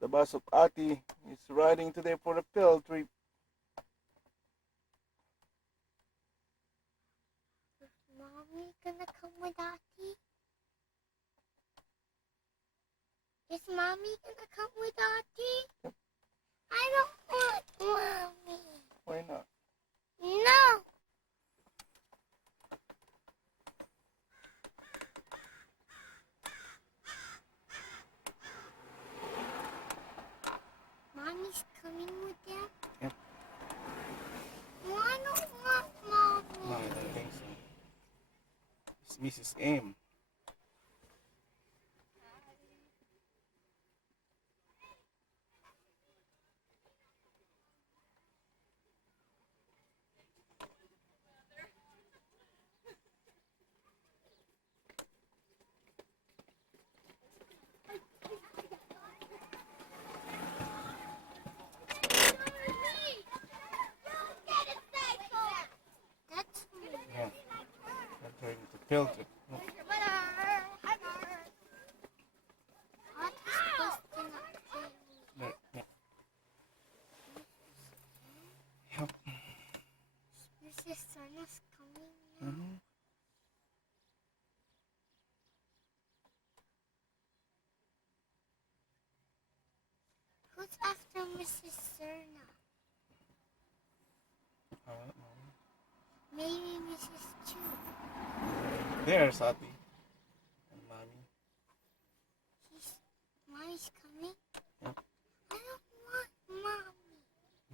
the bus of Ati is riding today for a field trip. Is Mommy gonna come with Ati? Is Mommy gonna come with Ati? Yep. I don't want Mommy. Why not? No. Mommy's coming with them? Yep. No, I don't want Mommy. No, I don't think so. It's Mrs. M. That's me. Yeah. They're trying to field trip. Look. Ati's busting up things. There. Yeah. Yep. Mrs. Sarna's coming now. Mm-hmm. Who's after Mrs. Serna? I don't know. Maybe Mrs. Chu. There's Ati and Mommy. Mommy's coming? Yep. I don't want Mommy.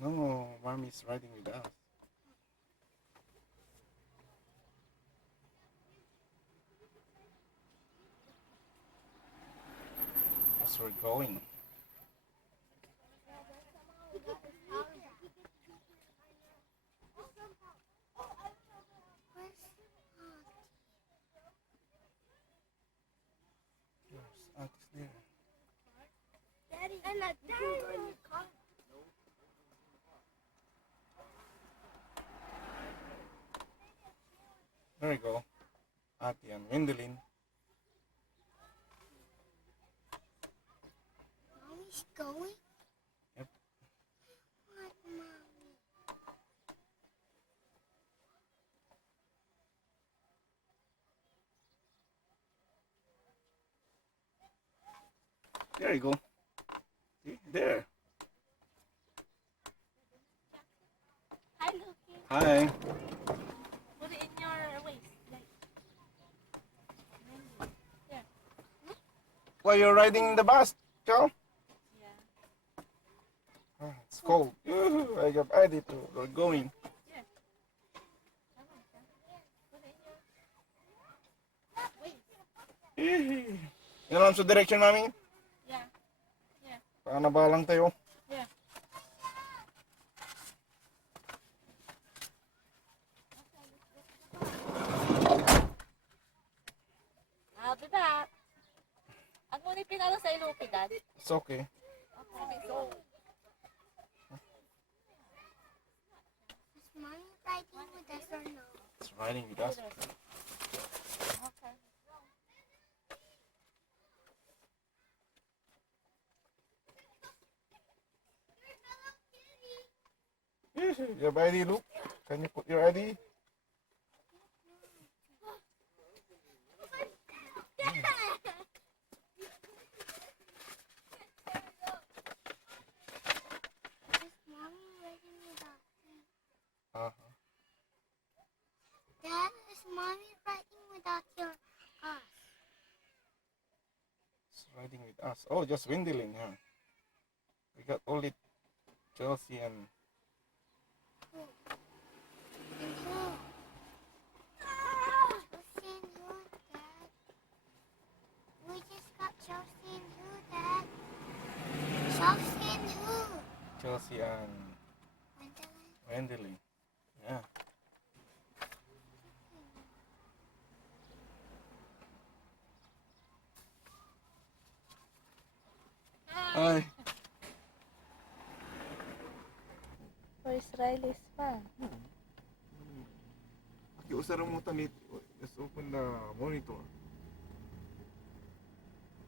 No, Mommy's riding with us. As we're going. Where's There's Ati's there. Daddy? And a Daddy. There you go. Ati and Wendelin. Mommy's going? Yep. I want Mommy. There you go. See? There. Hi, Loki. Hi. Put it in your waist. Like, there. Why you're riding the bus, Chow? Yeah. Oh, it's cold. Yoo-hoo, I got Adi too. We're going. Come on, Sam. Put it in your waist. Yan lang sa direction, Mami. Yeah. Yeah. Baka nabalang tayo. Yeah. I'll be back. Ang ngunit pinalo sa Lupi, Dad. It's okay. Okay, so. Is Mommy riding with us or no? It's riding with us. Okay. Your ID, look. Can you put your ID? Is Mommy riding with us? Uh-huh. Dad, is Mommy riding without us? It's riding with us. Oh, just Wendelin, huh? We got only Chelsea and Who? And who? Chelsea and who, Dad? We just got Chelsea and who, Dad? Chelsea and who? Chelsea and Wendelin. Wendelin. Yeah. Hi. For Israelis pa. Usara mo tanit. Just open the monitor.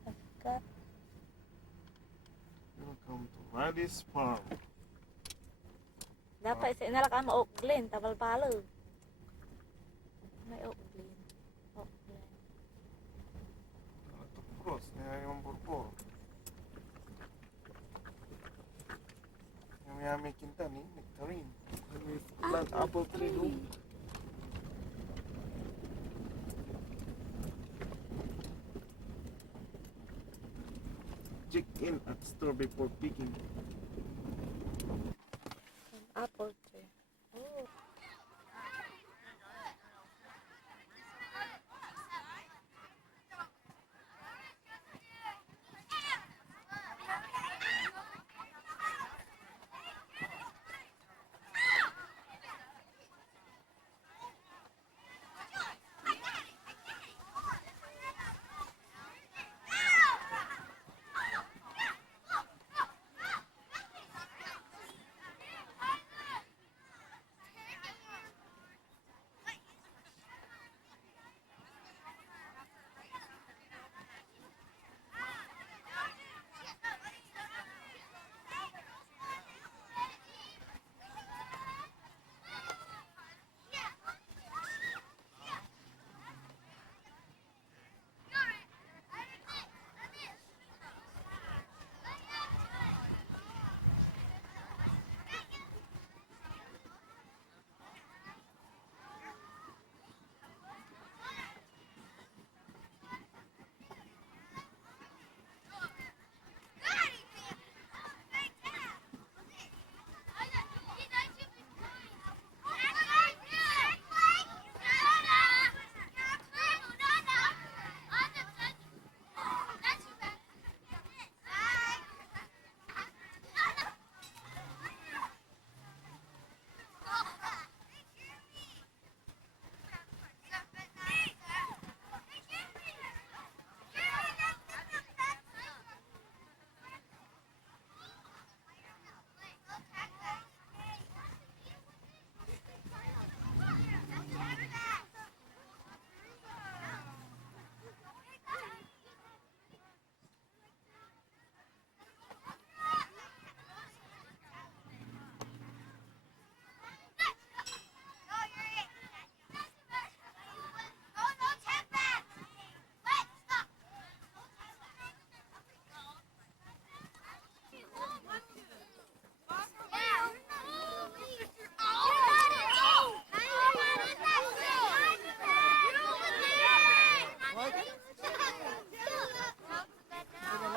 Africa. Pero Welcome to Riley's farm. Dapat sa inala ka ma Oak Glen, tabal-palo. May Oak Glen. Oak Glen. Ito cross, yung burbur. Yung yummy kinta ni nectarine. And we plant apple tree too. Check in at store before picking. Apple tree. Oh.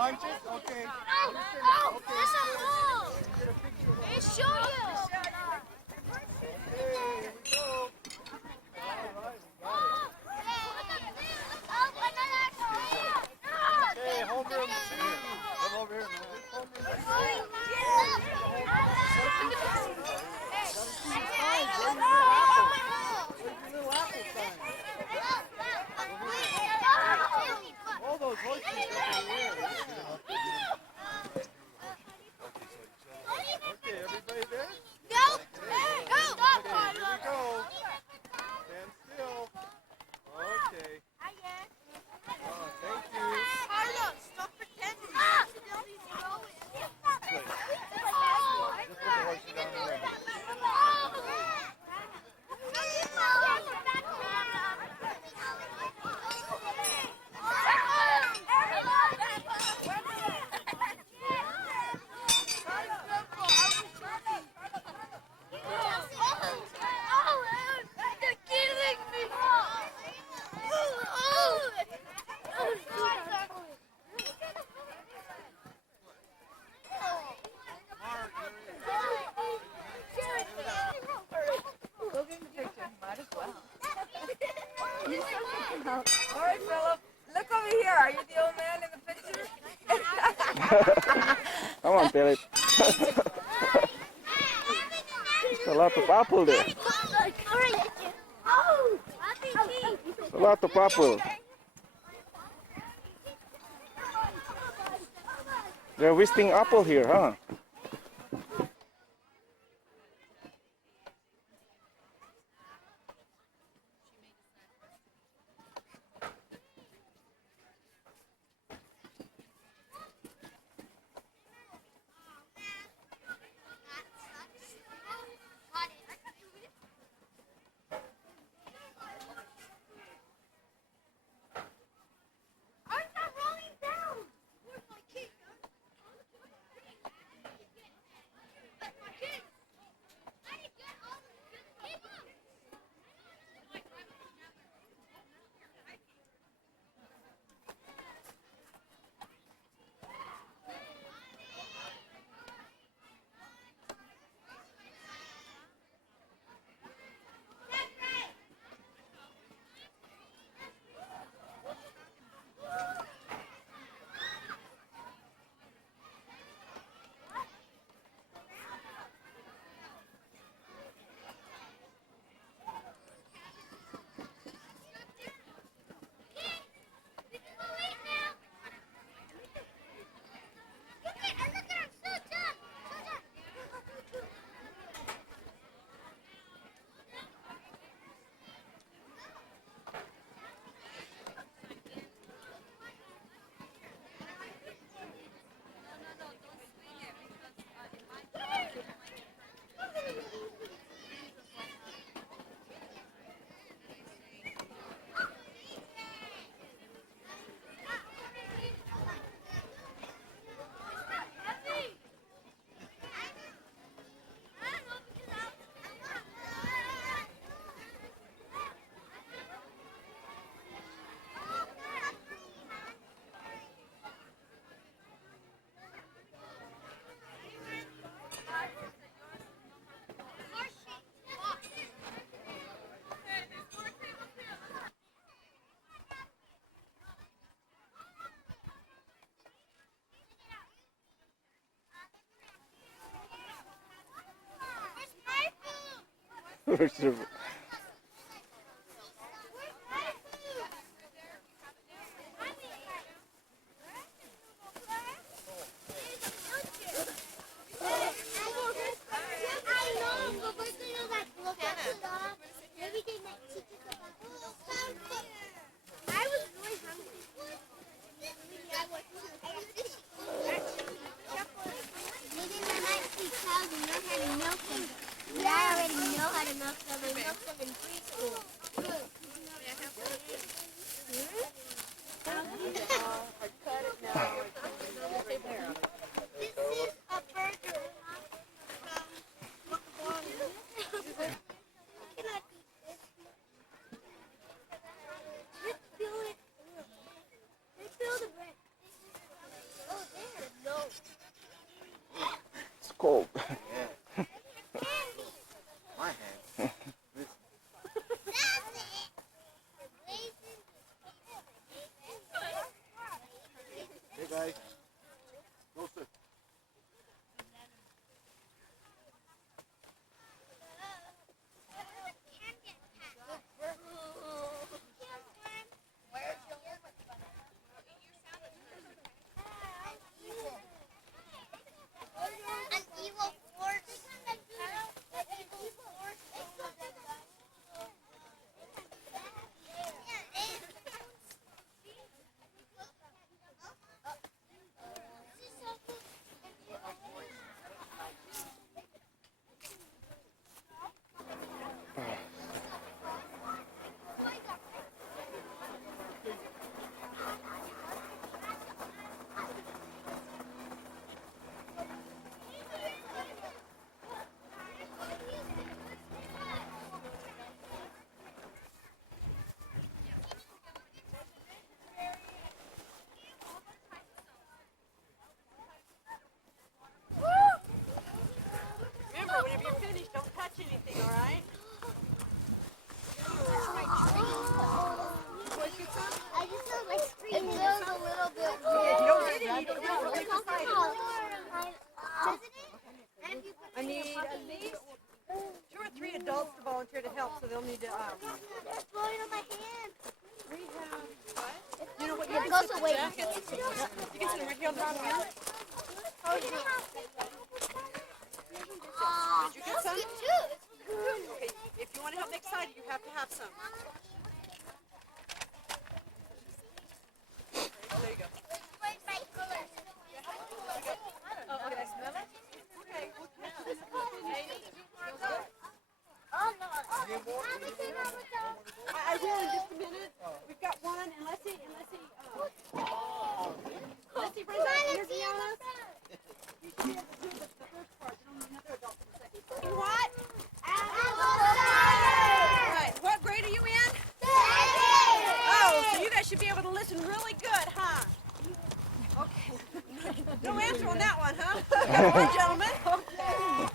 Okay. There's a hole. They show you. Hey, home run two. Come over here, all those voices up in the air. Okay, everybody there? Go. Here we go. Stand still. Okay. Thank you. Carlos, stop pretending. Just put the horses down the ring. They're killing me. All right, Philip. Look over here. Are you the old man in the picture? Come on, Philip. There's a lot of apple there. A lot of apple. They're wasting apple here, huh? Vegetable. I already know how to milk them. I milked them in preschool. This is a burger. Cannot eat this. Let's fill it. Let's fill the bread. Oh, there. No. It's cold. Candy. My hand. That's it. Raisins. Hey guys. Go sit. An evil force. An evil force. Remember, whenever you're finished, don't touch anything, all right? I just feel like screaming. It feels a little bit. You don't need it. You don't really decide. I need at least 2 or 3 adults to volunteer to help, so they'll need to. It's blowing on my hands. We have what? You know what? You It can goes sit away. jackets. You can sit right here on the ground. Did you get some? Okay. If you want to help make cider, you have to have some. There you go. Oh, okay. Smell it? Okay. We'll catch this. I will in just a minute. We've got one, unless he runs out of energy on us. You should be able to do the first part. You don't need another adult for the second part. You what? Right. What grade are you in? Oh, so you guys should be able to listen really good, huh? Okay. No answer on that one, huh? Gentlemen. Okay.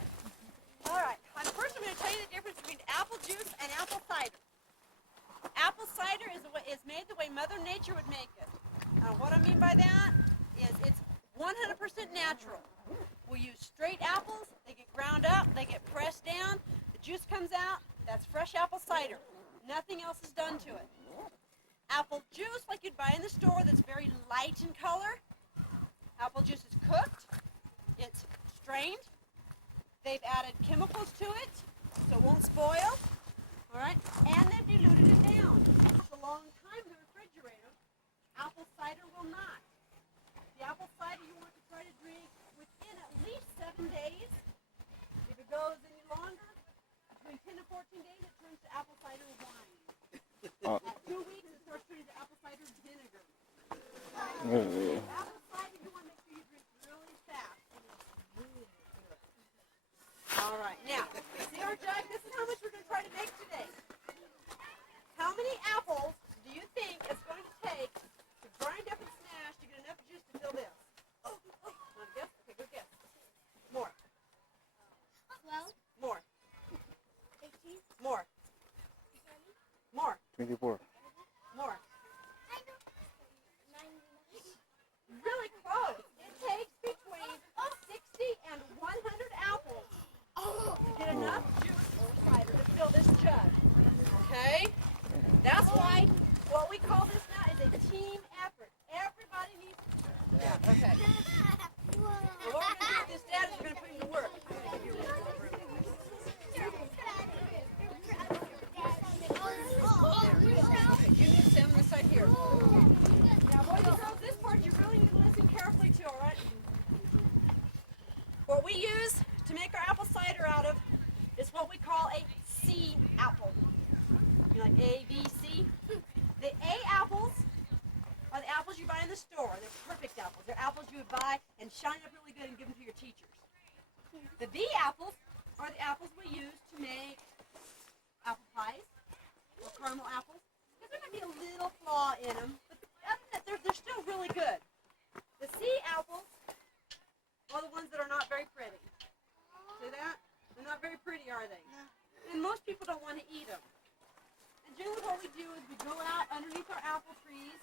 All right. First, I'm going to tell you the difference between apple juice and apple cider. Apple cider is made the way Mother Nature would make it. What I mean by that is it's 100% natural. We use straight apples. They get ground up. They get pressed down. The juice comes out. That's fresh apple cider. Nothing else is done to it. Apple juice, like you'd buy in the store, that's very light in color. Apple juice is cooked. It's strained. They've added chemicals to it, so it won't spoil. All right, and they've diluted it down. It's a long time in the refrigerator. Apple cider will not. The apple cider you want to try to drink within at least 7 days. If it goes any longer, between 10 to 14 days, it turns to apple cider wine. At 2 weeks, it starts turning to apple cider vinegar. Apple cider, you want to make sure you drink really fast. All right, now, see our jug? This is how much we're going to try to make today. How many apples do you think it's going to take to grind up and smash to get enough juice to fill this? Want to guess? Okay, good guess. More. 12, More. 18, More. More. 24. More. 99. Really close. It takes between 60 and 100 apples to get enough juice or cider to fill what we call a C apple. You know, like A, B, C. The A apples are the apples you buy in the store. They're perfect apples. They're apples you would buy and shine up really good and give them to your teachers. The B apples are the apples we use to make apple pies or caramel apples. Because there might be a little flaw in them, but other than that, they're still really good. The C apples are the ones that are not very pretty. See that? They're not very pretty, are they? And most people don't want to eat them. And generally what we do is we go out underneath our apple trees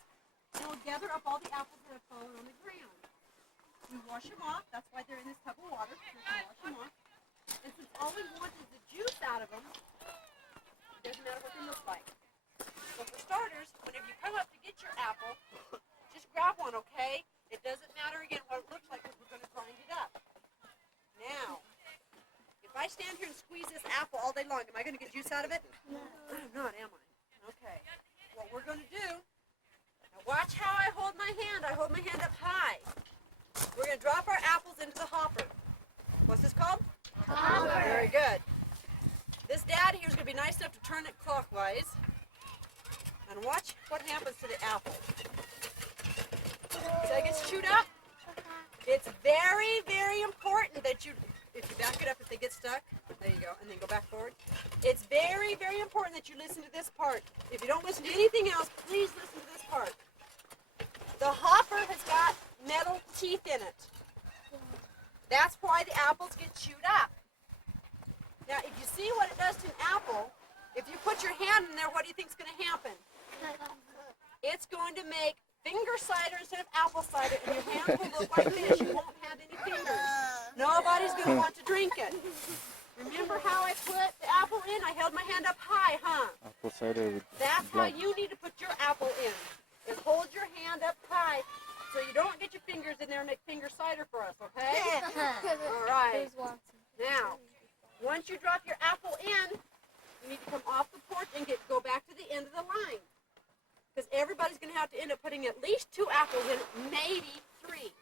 and we'll gather up all the apples that have fallen on the ground. We wash them off. That's why they're in this tub of water. So we can wash them off. And since all we want is the juice out of them, it doesn't matter what they look like. So for starters, whenever you come up to get your apple, just grab one, okay? It doesn't matter, again, what it looks like because we're going to grind it up. Now, if I stand here and squeeze this apple all day long, am I going to get juice out of it? No. I'm not, am I? Okay. What we're going to do, now watch how I hold my hand. I hold my hand up high. We're going to drop our apples into the hopper. What's this called? Hopper. Very good. This dad here is going to be nice enough to turn it clockwise. And watch what happens to the apple. So it gets chewed up. It's very, very important that you, if you back it up, if they get stuck, there you go, and then go back forward. It's very, very important that you listen to this part. If you don't listen to anything else, please listen to this part. The hopper has got metal teeth in it. That's why the apples get chewed up. Now, if you see what it does to an apple, if you put your hand in there, what do you think is going to happen? It's going to make finger cider instead of apple cider, and your hands will look like this. You won't have any fingers. Nobody's going to want to drink it. Remember how I put the apple in? I held my hand up high, huh? Apple cider with That's how you need to put your apple in. Is hold your hand up high so you don't get your fingers in there and make finger cider for us, okay? All right. Now, once you drop your apple in, you need to come off the porch and go back to the end of the line. Because everybody's going to have to end up putting at least 2 apples in, maybe 3.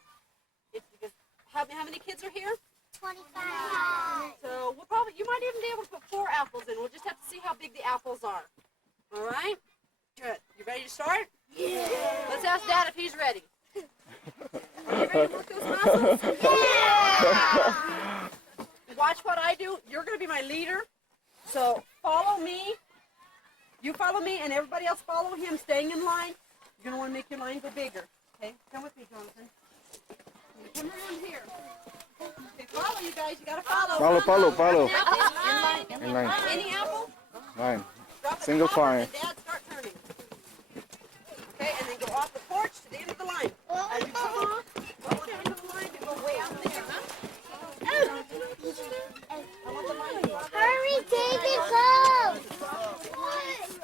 It's because how many kids are here? 25. So you might even be able to put 4 apples in. We'll just have to see how big the apples are. All right? Good. You ready to start? Yeah. Let's ask Dad if he's ready. Are you ready to work those muscles? Yeah. Watch what I do. You're going to be my leader. So follow me. You follow me, and everybody else follow him, staying in line. You're going to want to make your line go bigger. Okay? Come with me, Jonathan. Come around here. Okay, follow, you guys. You got to follow. Follow. In line. Any apple? Line. Drop it Single off, and fire. Dad, start turning. Okay, and then go off the porch to the end of the line. As you come off, go to the end of the line, you go way out there, huh? I want the line to go out there. Hurry, David, go!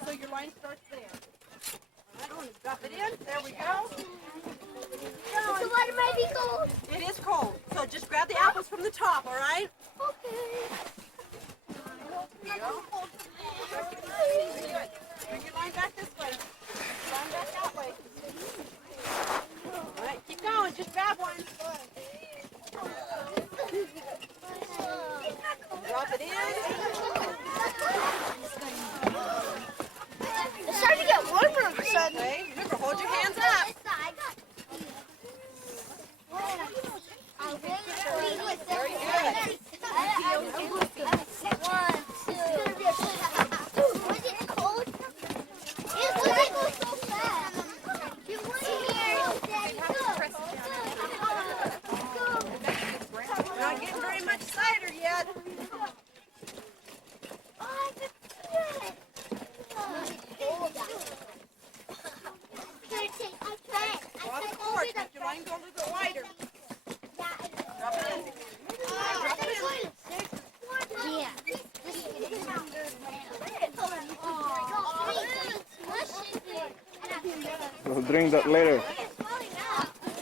So your line starts there. All right, drop it in. There we go. The water might be cold. It is cold. So just grab the apples from the top, all right? Okay. There you go. Good. Bring your line back this way. Line back that way. All right, keep going. Just grab one. Drop it in. It's starting to get warmer all of a sudden. Okay, remember, hold your hands up. Very good. One, two. Was it cold? It was so fast. You want to hear We're not getting very much cider yet. Oh, I can feel it. Go on the porch. Make your line go a little bit wider. Drop it in. Drop it in. Yeah. We'll drink that later.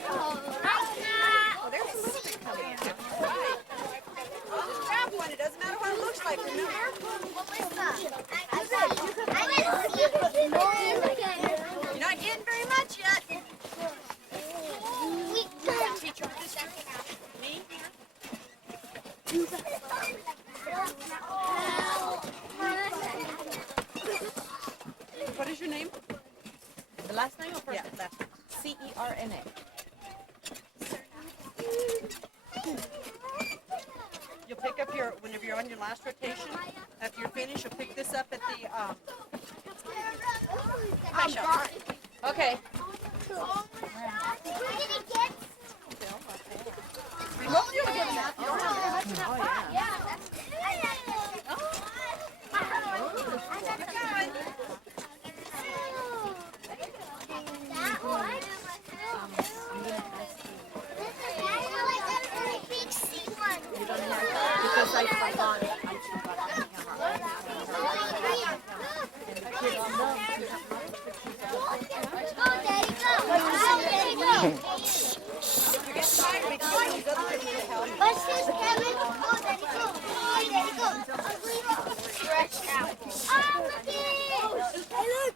Oh, there's a little bit coming in. All right. Just grab one. It doesn't matter what it looks like, remember? You're not getting very much yet. Teacher with this me? your name? The last name or first Yeah, name? last name. C-E-R-N-A. You'll pick up your, whenever you're on your last rotation, after you're finished, you'll pick this up at the pie shop. Okay. We hope you'll get that. Because I forgot it. If you get tired, we can get these other things to help. What's this, Kevin? Oh, there you go. Oh, there you go. Stretch out. Oh, look it. Hey, look.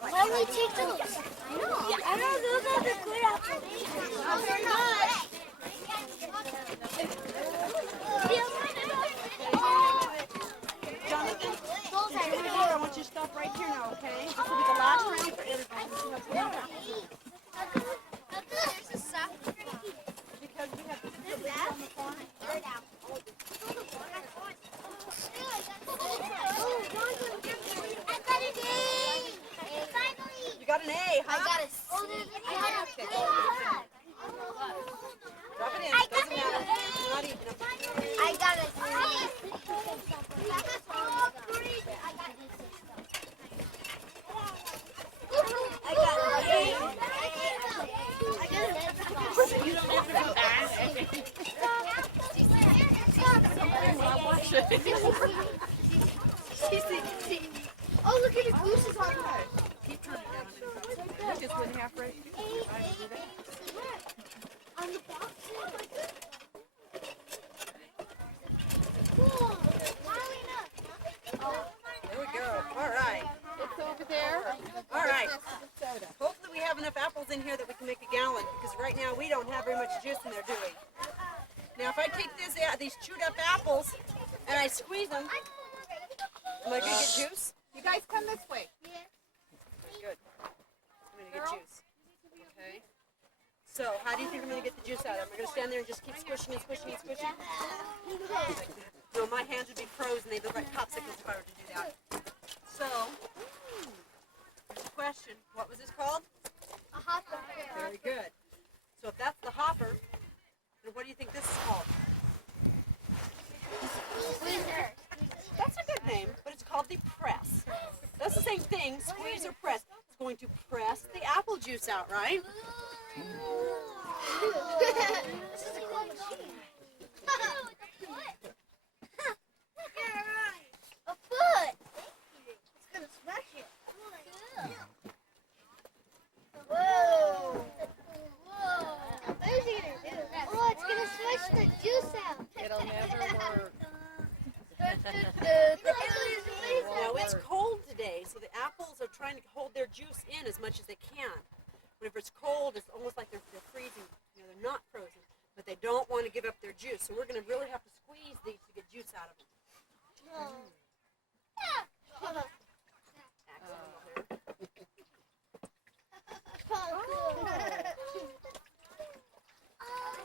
Why don't we take those? I know those are the good apples. No, they're not. Jonathan, I want you to stop right here now, okay? This will be the last round for everybody. There's a soft Because we have I got an A. Finally. You got an A, huh? I got a C. Drop it in. Doesn't matter. You're not eating them. I got a C. I got an A. You don't have to go back. Oh, look at the gooses on there. Keep turning down. You just went half right. On the box. Cool. There we go. All right. It's over there. All right. Hopefully we have enough apples in here that we can make a gallon, because right now we don't have very much juice in there, do we? Now if I take these chewed up apples and I squeeze them, am I going to get juice? You guys come this way. Very good. I'm going to get juice. Okay. So how do you think I'm going to get the juice out of it? Am I going to stand there and just keep squishing and squishing and squishing? No, my hands would be frozen. They'd look like popsicles if I were to do that. So, here's a question. What was this called? A hopper. Very good. So if that's the hopper, then what do you think this is called? Squeezer. That's a good name, but it's called the press. That's the same thing, squeeze or press. It's going to press the apple juice out, right? This is a cool machine. A foot. It's gonna smash it. Whoa. Whoa. Oh, it's gonna smash the juice out. It'll never work. Now it's cold today, so the apples are trying to hold their juice in as much as they can. Whenever it's cold, it's almost like they're freezing. You know, they're not frozen, but they don't want to give up their juice. So we're going to really have to squeeze these to get juice out of them.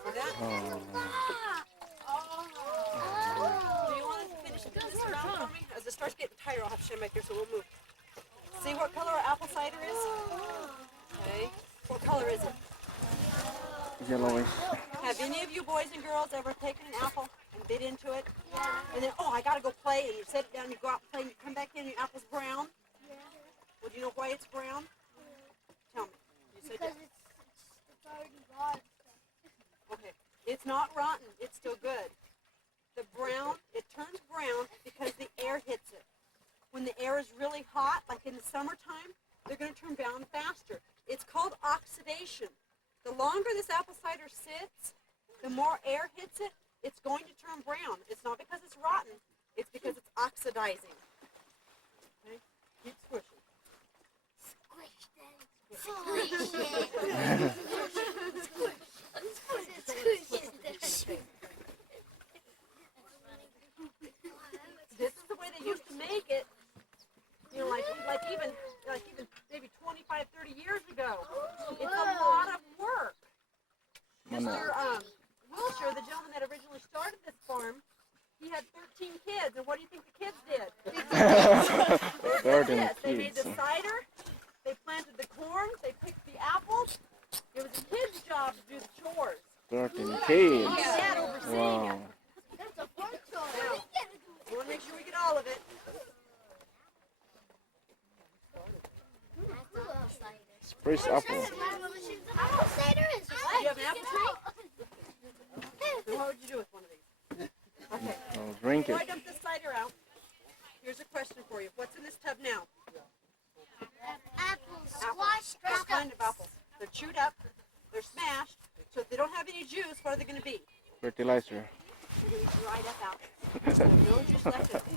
See that? Do you want to finish this round for me? As it starts getting tighter, I'll have to stand back here so we'll move. See what color our apple cider is? Okay. What color is it? Yellowish. Have any of you boys and girls ever taken an apple and bit into it? And then, oh, I gotta go play, and you set it down, and you go out and play, and you come back in, and your apple's brown? Well, do you know why it's brown? Tell me. You said Because yes. it's already rotten. Okay. It's not rotten. It's still good. The brown, it turns brown because the air hits it. When the air is really hot, like in the summertime, they're going to turn brown faster. It's called oxidation. The longer this apple cider sits, the more air hits it, it's going to turn brown. It's not because it's rotten. It's because it's oxidizing. Okay? Keep squishing. Squish, Daddy. Squish. This is the way they used to make it. You know, like even had 13 kids, and what do you think the kids did? 13 Yes, they made kids. the cider, they planted the corn, they picked the apples. It was a kid's job to do the chores. 13 Mom kids. and Dad overseeing Wow. it. We want to make sure we get all of it. Fresh apple. Do you have an apple tree? So what would you do with one of these? Okay. I'll drink Before I it. dump this cider out, here's a question for you. What's in this tub now? Apples, squash, What kind of apples? They're chewed up, they're smashed, so if they don't have any juice, what are they going to be? Fertilizer. They're going to be dried up apples. They have no juice left in them. Do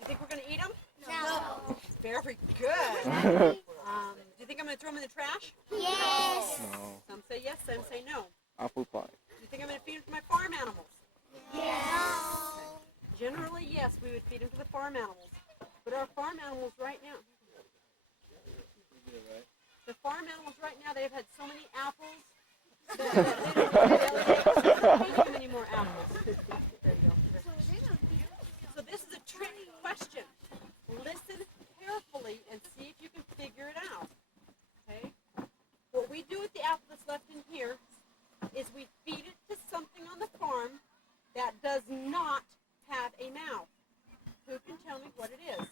you think we're going to eat them? No. Very good. Do you think I'm going to throw them in the trash? Yes. No. Some say yes, some say no. Apple pie. Do you think I'm going to feed them to my farm animals? Yes. Generally, yes, we would feed them to the farm animals. But our farm animals right now, the farm animals right now, they've had so many apples that they don't feed them any more apples. There you go. So this is a trick question. Listen carefully and see if you can figure it out. Okay? What we do with the apple that's left in here is we feed it to something on the farm that does not have a mouth. Who can tell me what it is?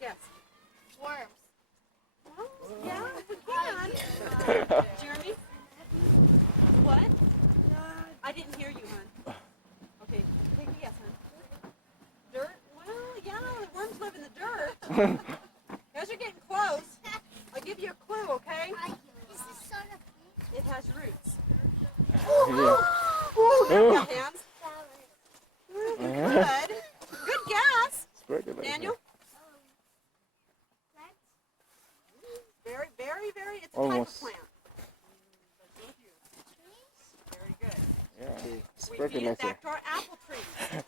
Yes. Worms. Well, yeah, we can. Jeremy? What? I didn't hear you, hon. Okay, take a guess, hon. Dirt? Well, yeah, the worms live in the dirt. Guys are getting close. I'll give you a clue, okay? Is this sort of It has roots. Yeah. Got hands? Good. Good guess. Fertilizer. Daniel? Very, very, very, it's a Almost. type of plant. Very good. Yeah. We feed it Fertilizer. back to our apple trees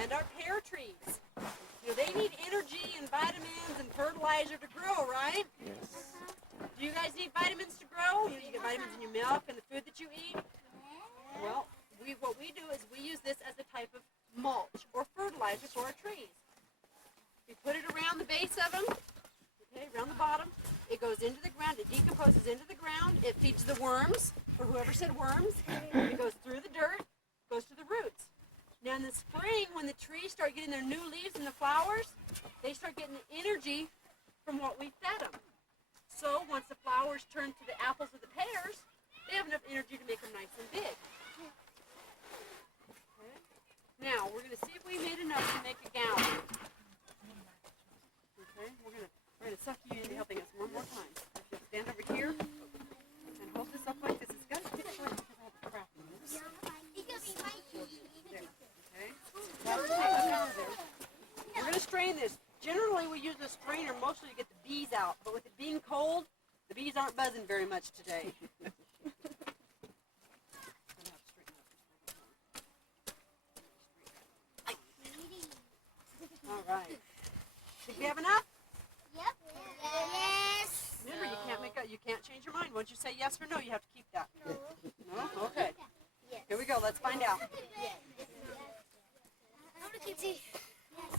and our pear trees. You know, they need energy and vitamins and fertilizer to grow, right? Yes. Do you guys need vitamins to grow? You get vitamins in your milk and the food that you eat? Well, what we do is we use this as a type of mulch or fertilizer for our trees. We put it around the base of them, okay, around the bottom. It goes into the ground. It decomposes into the ground. It feeds the worms, or whoever said worms. It goes through the dirt, goes to the roots. Now in the spring, when the trees start getting their new leaves and the flowers, they start getting the energy from what we fed them. So once the flowers turn to the apples or the pears, they have enough energy to make them nice and big. Okay. Now we're going to see if we made enough to make a gallon. Okay, we're gonna suck you into helping us one more time. If you'll stand over here and hold this up like this. It's got to fit right because I have a crap in this. There. Okay. We're gonna strain this. Generally, we use a strainer mostly to get the bees out, but with it being cold, the bees aren't buzzing very much today. All right. Think we have enough? Yep. Yes. Remember, you can't change your mind. Once you say yes or no, you have to keep that. No? Okay. Yes. Here we go. Let's find out. I want to keep it. Yes.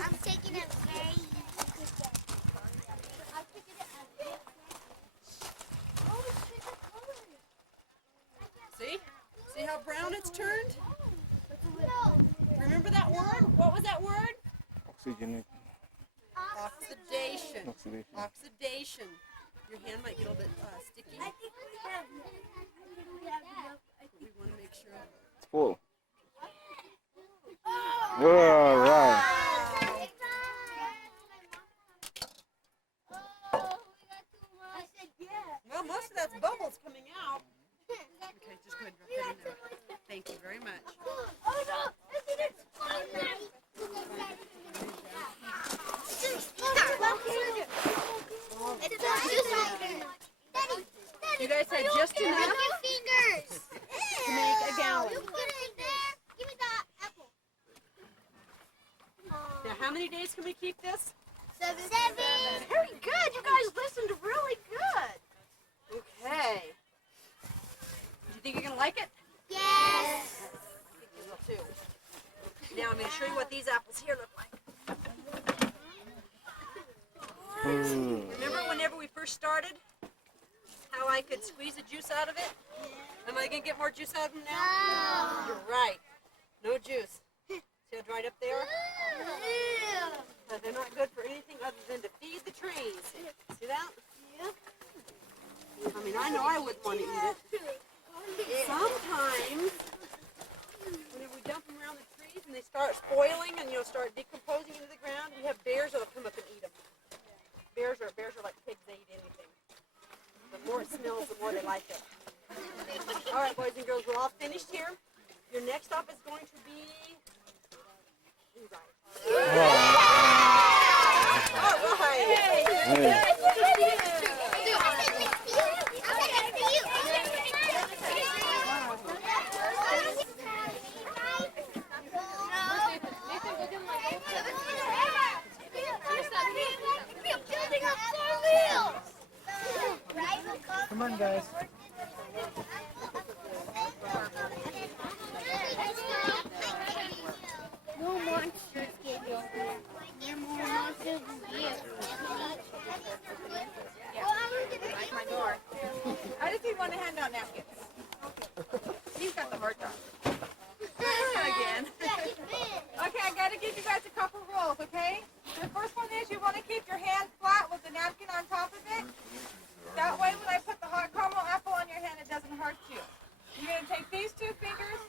I'm taking it very easy. I'm picking it up. Oh, it's different colors. See? See how brown it's turned? No. Remember that word? What was that word? Oxygenate. Oxidation. Oxidation. Oxidation. Your hand might get a little bit sticky. I think we have enough. We want to make sure. It's full. Oh. All right. Well, most of that's bubbles coming out. Okay, just go ahead and drop that in there. Thank you very much. Oh no! It's an explosion! You guys had just enough fingers to make a gallon. You put it in there. Give me the apple. Now, how many days can we keep this? 7. Very good. You guys listened really good. Okay. like it? Yes. I think you will too. Now I'm going to show you what these apples here look like. Remember whenever we first started, how I could squeeze the juice out of it? Am I going to get more juice out of them now? No. You're right. No juice. See how dried up they are? They're not good for anything other than to feed the trees. See that? I mean, I know I wouldn't want to eat it. Sometimes, whenever we dump them around the trees and they start spoiling and start decomposing into the ground, we have bears that'll come up and eat them. Bears are like pigs; they eat anything. The more it smells, the more they like it. All right, boys and girls, we're all finished here. Your next stop is going to be. Come on, guys. No monsters get you. There are more monsters than you. My door. I just didn't want to hand out napkins. He's got the hard job. Again. Okay, I got to give you guys a couple rules, okay? The first one is you want to keep your hand flat with the napkin on top of it. That way when I put the hot caramel apple on your hand, it doesn't hurt you. You're going to take these two fingers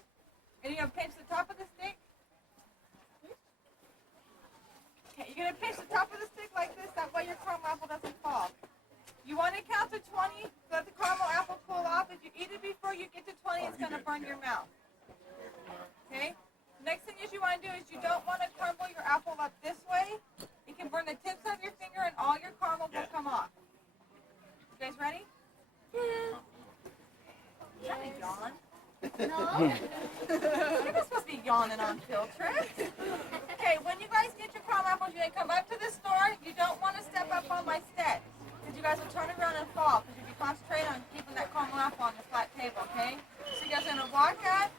and you're going to pinch the top of the stick. Okay, you're going to pinch the top of the stick like this. That way your caramel apple doesn't fall. You want to count to 20, let the caramel apple cool off. If you eat it before you get to 20, it's going to burn your mouth. Okay? Next thing is you want to do is you don't want to crumble your apple up this way. You can burn the tips of your finger and all your caramel will come off. You guys ready? Yeah. Is that a yawn? No. You're not supposed to be yawning on field trips. Okay, when you guys get your caramel apples, you're going to come up to the store. You don't want to step up on my steps because you guys will turn around and fall because you'll be concentrating on keeping that caramel apple on the flat table, okay? So you guys are going to walk up.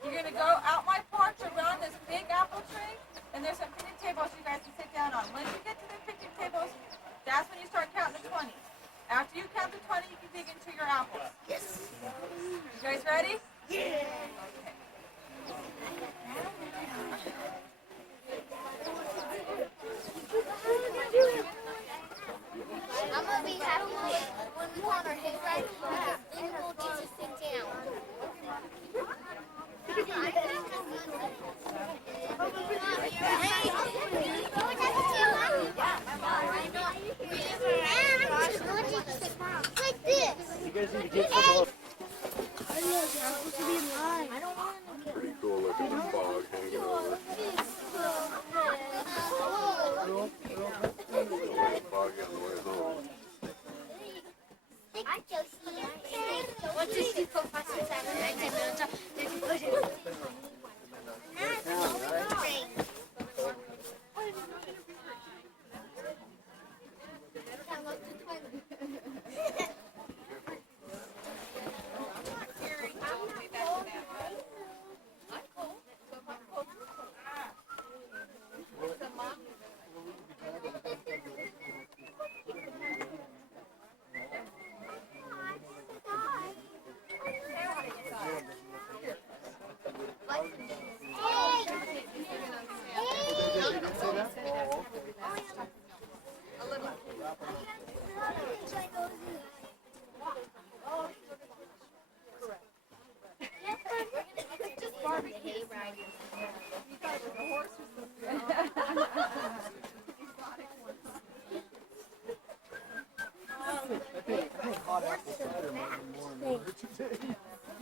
You're going to go out my porch around this big apple tree, and there's some picnic tables you guys can sit down on. Once you get to the picnic tables, that's when you start counting to 20. After you count to 20, you can dig into your apples. Yes. You guys ready? Yeah. I'm going to be happy when we want our hay right, then we'll get to sit down. Like this. You guys need to get some more. Pretty cool looking fog hanging over. Foggy on the way home.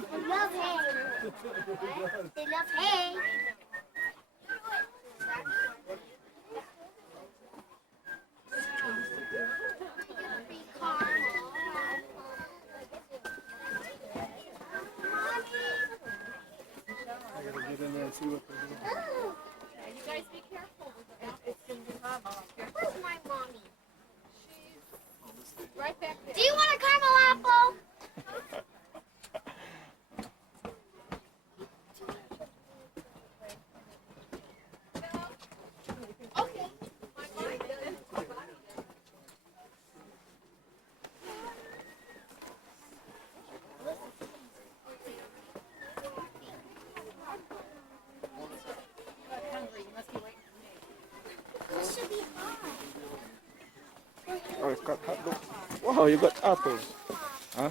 They love hay. They love hay. I gotta get in there and see what they're doing. You guys be careful. It's going to be hot. Where's my mommy? Right back there. Do you want a caramel apple? Cut, look. Wow, you got apples. Huh?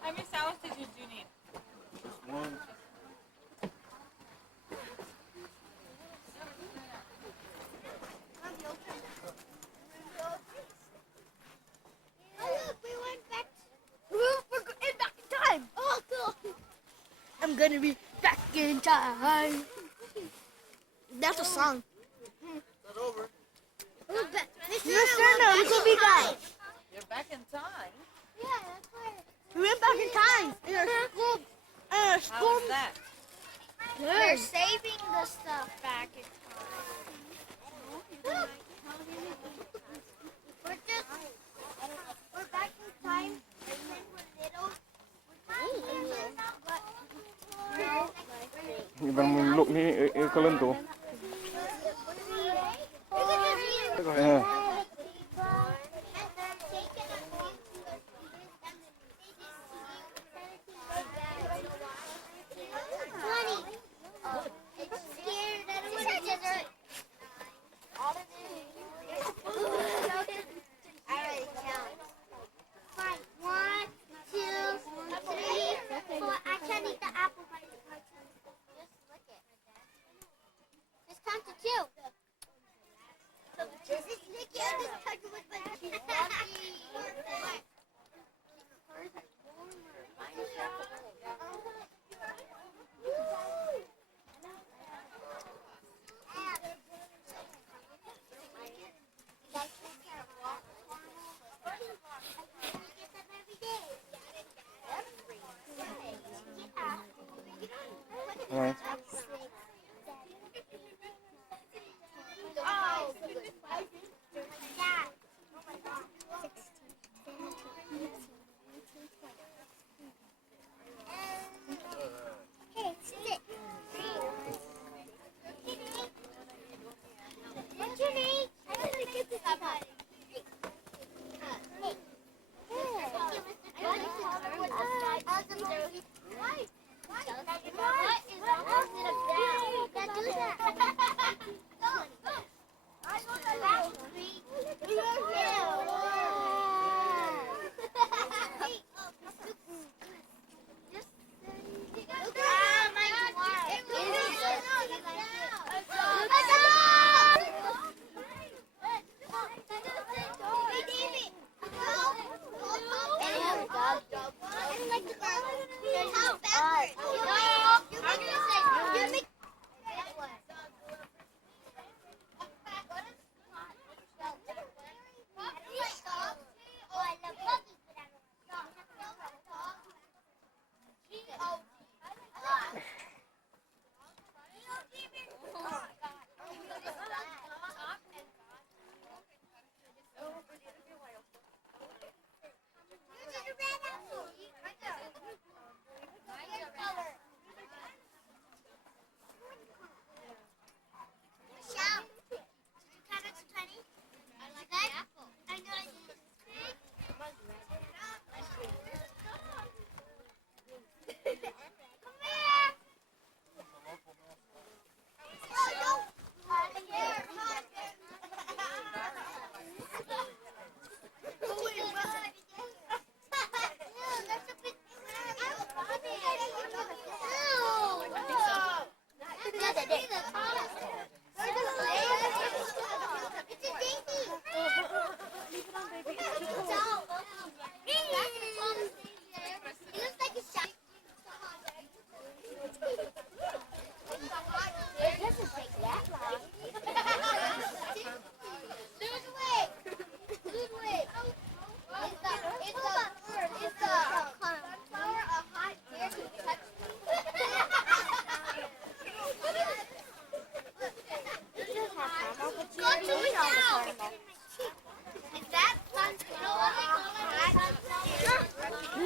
How many salads did you need? One. Oh, look, we went back. We're back in time. Oh, cool. I'm gonna be back in time. That's a song. It's over. We're gonna be back. You're back in time. Yeah, that's why. We went back in time. In our school. How was that? They're saving the stuff back in time. We're back in time. And when we're little. Ibang look ni ikalan to. Yeah. Right. What's your name? I don't think it's somebody.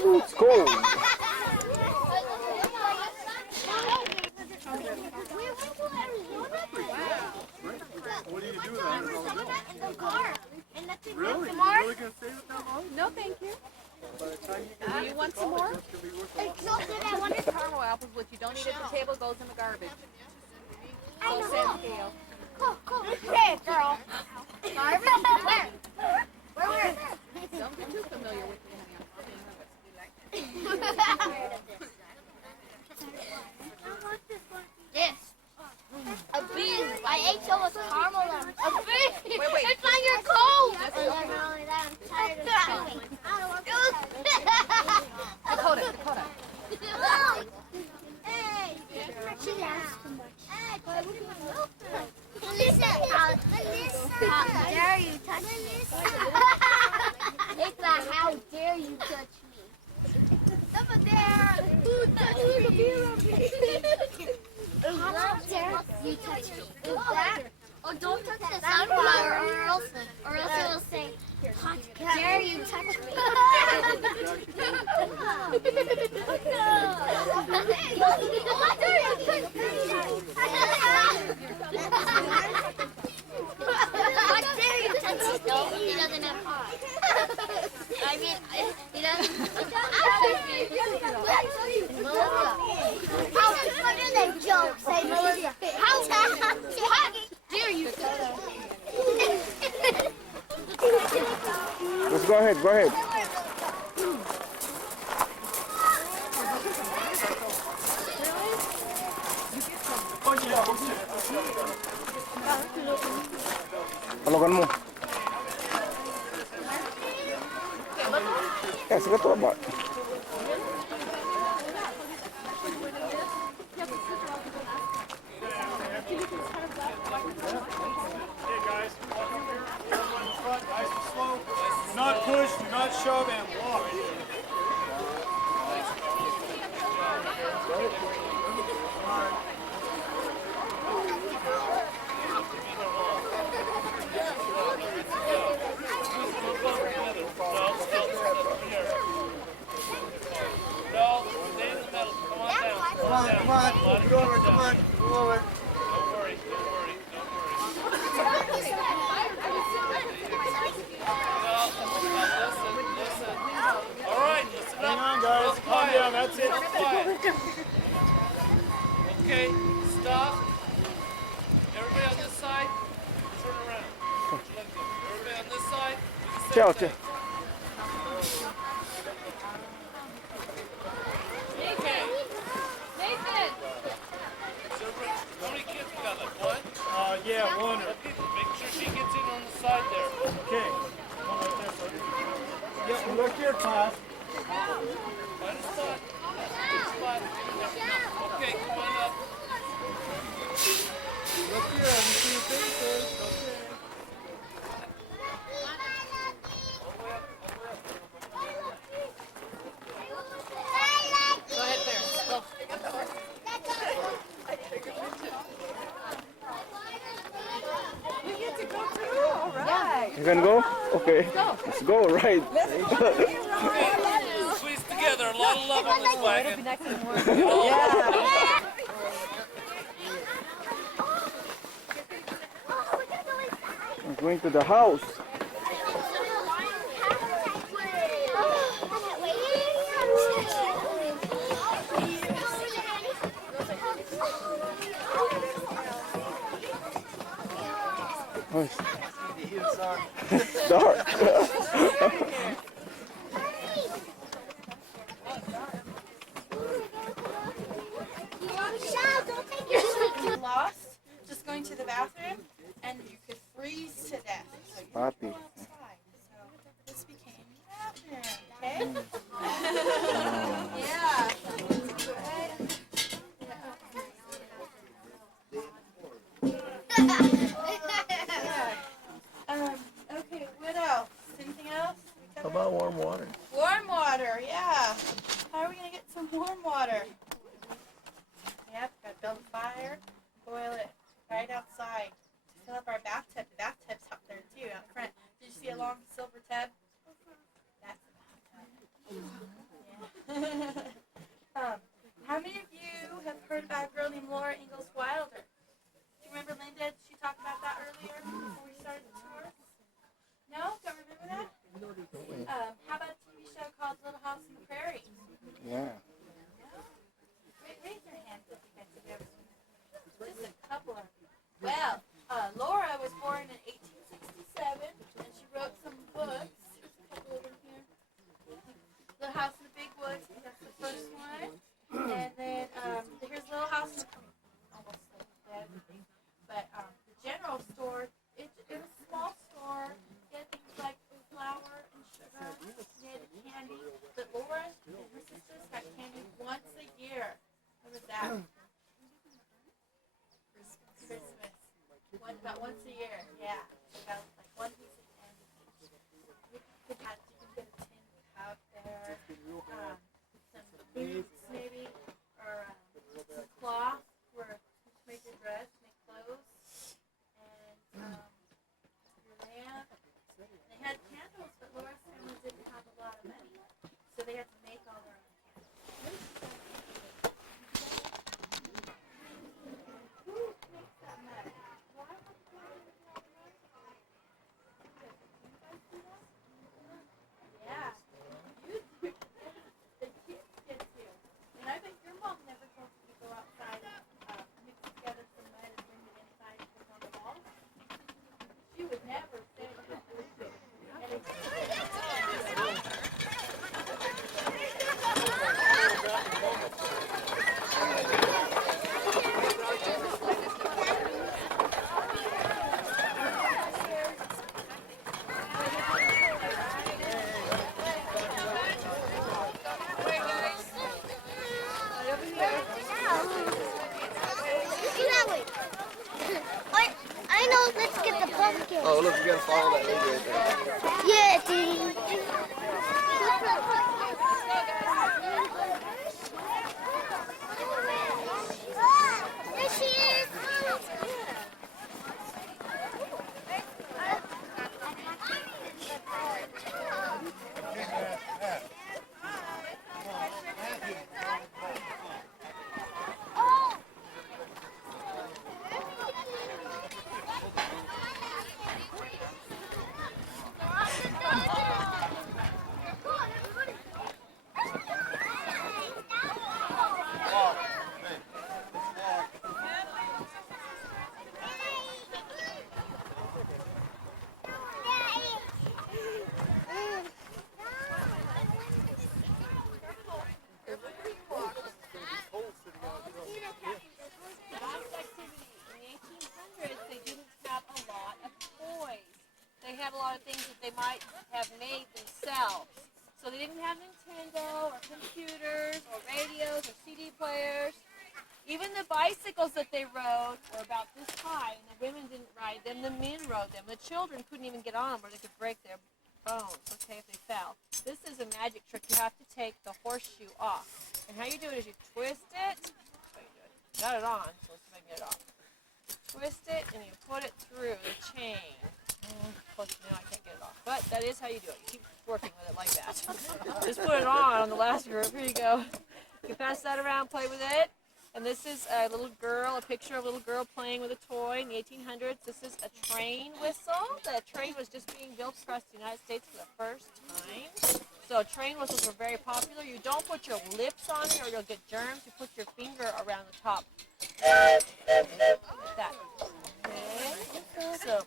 Let's go. What do you do then? In the car. And that's No, thank you. Do you want some more? It's so good. I want to. Caramel apples, which you don't eat at the table, goes in the garbage. I So know. San Diego. Cool. Hey, girl. Garbage? Where? Don't get too familiar with me, This. A bee. I ate so much caramel. A bee. Wait. It's on your coat. I'm tired of chewing. Dakota. Hey. She asked too much. Melissa. How dare you touch me? It's a how dare you touch me. Over there. Who touched me? How dare you touch me? That? Oh, don't touch the sunflower or else it will say, how dare you touch me? How dare you touch me? No, he doesn't have heart. I mean, he doesn't. How funny that joke, say Melissa. How dare you touch me? Let's go ahead. Halogan mo. Ya, sige to ba? Hey guys, walk up here. Everyone in front, nice and slow. Do not push, do not shove, and walk. Come on. Go over, come on. Go over. All right, listen up. Hang on, guys. Calm down. That's it. Okay, stop. Everybody on this side, turn around. Everybody on this side. Ciao. Okay. Nathan! So how many kids we got left? One? Yeah, one. Okay, make sure she gets in on the side there. Okay. Come on, right there, buddy. Yeah, look here, class. Find a spot. Good spot. Okay, come on up. Look here, I can see your faces. Okay. Go ahead, Clarence. Go. You can go? Okay. Let's go, right. Squeeze together. A lot of love on this wagon. I'm going to the house. Oh, it's dark. Lost, just going to the bathroom, and you could freeze to death. So you Papi. go outside. So this became the bathroom, okay? Yeah. Okay, what else? Anything else? How about warm water? Warm water, yeah. How are we gonna get some warm water? Yep, gotta build a fire, boil it right outside to fill up our bathtub. The bathtub's up there too, out front. Did you see a long silver tub? That's the bathtub. Yeah. How many of you have heard about a girl named Laura Ingalls Wilder? Do you remember Linda? Did she talk about that earlier before we started the tour? No? Don't remember that? How about a TV show called Little House on the Prairie? Yeah. Raise your hands if you guys have ever seen it. Just a couple of you. Well, Laura was born in 1867, and she wrote some books. There's a couple of them here. Little House in the Big Woods, I think that's the first one. And then here's Little House in the almost like that. But the general store, it was a small store. It had things like flour and sugar, they had candy. But Laura and her sisters got candy once a year. What was that? Christmas. About once a year, yeah. So got like one piece of candy each. You can get a tin cup there, some boots maybe, or some cloth for to make your dress, make clothes, and your lamp. They had candles, but Laura's family didn't have a lot of money, so they had to make all their own candles. Who makes that mud? Yeah. You do. The kids get to. And I bet your mom never told you to go outside and mix together some mud and bring it inside and put it on the wall. She would never say that. And it's I know, let's get the pumpkin. Oh, look, you gotta follow that lady right there. Yeah, dude. There she is. They had a lot of things that they might have made themselves. So they didn't have Nintendo or computers or radios or CD players. Even the bicycles that they rode were about this high, and the women didn't ride them, the men rode them. The children couldn't even get on them or they could break their bones, okay, if they fell. This is a magic trick. You have to take the horseshoe off. And how you do it is you twist it. That's how you do it. Got it on, so let's see if I can get it off. Twist it and you put it through the chain. Plus, now I can't get it off. But that is how you do it. You keep working with it like that. Just put it on the last group. Here you go. You can pass that around, play with it. And this is a little girl, a picture of a little girl playing with a toy in the 1800s. This is a train whistle. The train was just being built across the United States for the first time. So train whistles were very popular. You don't put your lips on it or you'll get germs. You put your finger around the top. Like that. Okay. So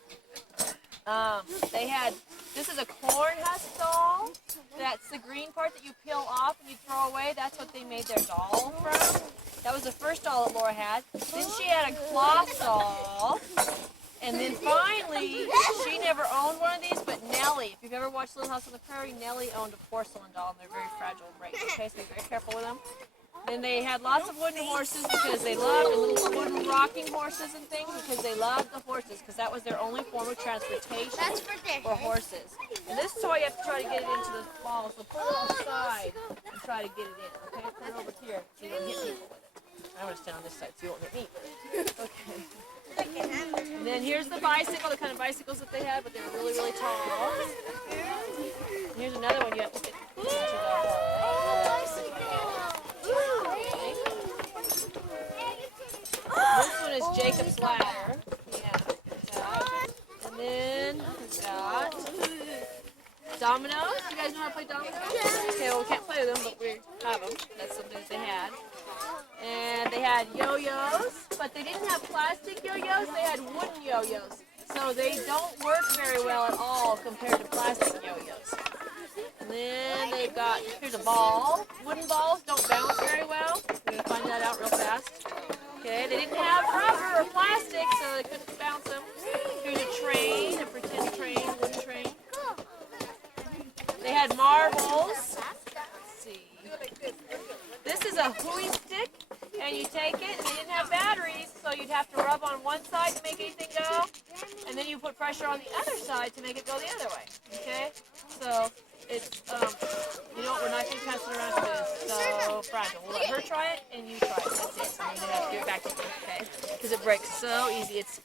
they had, this is a corn husk doll. That's the green part that you peel off and you throw away. That's what they made their doll from. That was the first doll that Laura had. Then she had a cloth doll. And then finally, she never owned one of these, but Nellie, if you've ever watched Little House on the Prairie, Nellie owned a porcelain doll, and they're very fragile and break. Okay, so be very careful with them. Then they had lots of wooden horses because they loved, and little wooden rocking horses and things because they loved the horses because that was their only form of transportation for horses. And this toy, you have to try to get it into the ball, so pull it aside and try to get it in. Okay, put it over here so you don't hit people with it. I'm going to stand on this side so you won't hit me. Okay. And then here's the bicycle, the kind of bicycles that they had, but they were really, really tall. And here's another one you have to get into the hole. This one is Jacob's Ladder. Yeah. And then we've got dominoes. You guys guys know how to play dominoes? Okay, well, we can't play with them, but we have them. That's something that they had. And they had yo-yos, but they didn't have plastic yo-yos. They had wooden yo-yos. So they don't work very well at all compared to plastic yo-yos. And then they've got, here's a ball. Wooden balls don't bounce very well. We're going to find that out real fast. Okay, they didn't have rubber or plastic, so they couldn't bounce them. Here's a train, a pretend train, wooden train. They had marbles. Let's see. This is a hooey stick, and you take it, and they didn't have batteries, so you'd have to rub on one side to make anything go, and then you put pressure on the other side to make it go the other way. Okay? So it's, you know what, we're not going to pass it around because it's so fragile. We'll let her try it, and you try it. That's it. And then you have to give it back to me, okay? Because it breaks so easy. It's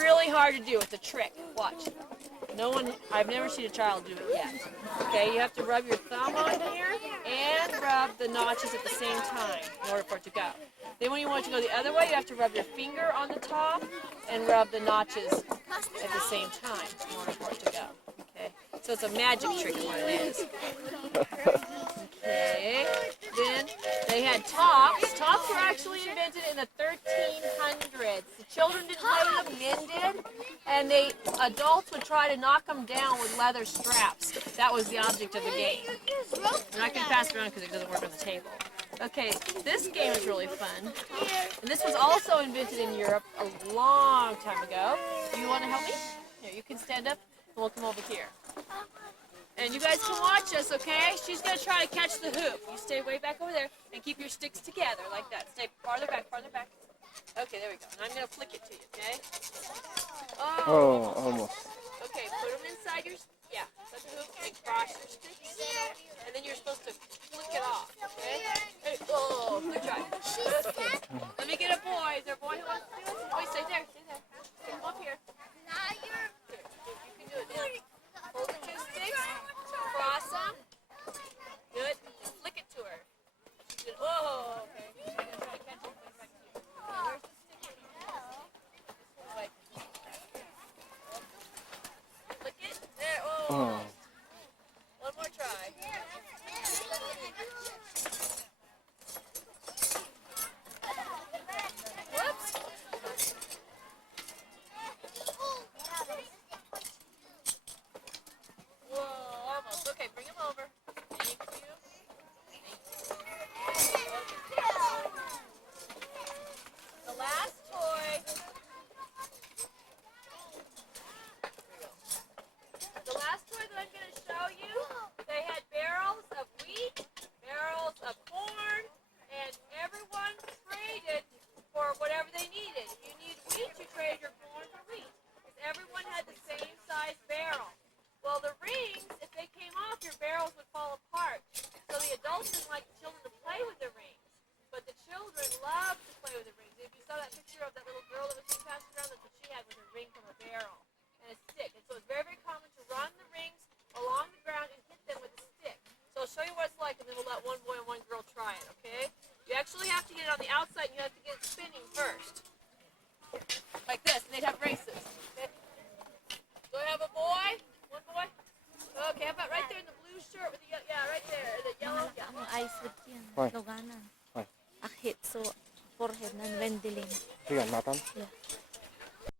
really hard to do. It's a trick. Watch. I've never seen a child do it yet. Okay, you have to rub your thumb on here and rub the notches at the same time in order for it to go. Then when you want it to go the other way, you have to rub your finger on the top and rub the notches at the same time in order for it to go. Okay, so it's a magic trick is what it is. Okay, then they had tops. Tops were actually invented in the 1300s. The children didn't play with them, men did, and adults would try to knock them down with leather straps. That was the object of the game. I'm not going to pass it around because it doesn't work on the table. Okay, this game is really fun, and this was also invented in Europe a long time ago. You want to help me? Here, you can stand up, and we'll come over here. And you guys can watch us, okay? She's going to try to catch the hoop. You stay way back over there and keep your sticks together like that. Stay farther back, farther back. Okay, there we go. And I'm going to flick it to you, okay? Oh, almost. Okay, put them inside your, put the hoop and cross your sticks. And then you're supposed to flick it off, okay? Hey, oh, good try. Okay. Let me get a boy. Is there a boy who wants to do it? Wait, stay there, stay there. Okay, come up here. Here, you can do it now. Hold the two sticks, cross them. Good. And flick it to her. Good. Oh, okay. She's going to try to catch it. Put it back to you. Okay, where's the stick? This way. Flick it. There. Oh. One more try. Whoops. Whoa, almost. Okay, bring him over. Thank you. The last toy. The last toy that I'm going to show you, they had barrels of wheat, barrels of corn, and everyone traded for whatever they needed. If you need wheat, you traded your corn for wheat. Because everyone had the same size barrel. Well, the rings, if they came off, your barrels would fall apart. So the adults didn't like the children to play with the rings. But the children loved to play with the rings. If you saw that picture of that little girl that was being passed around, that's what she had, was a ring from a barrel and a stick. And so it's very, very common to run the rings along the ground and hit them with a stick. So I'll show you what it's like, and then we'll let one boy and one girl try it, okay? You actually have to get it on the outside, and you have to get it spinning first. Like this, and they'd have races. Okay? Do I have a boy? One boy? Okay, how about right there in the blue shirt with the, right there, the yellow? Ang eyes with yan. Why? Loganan. Why? Akit so forehead nan Wendeling. Tingnan natin. Yeah.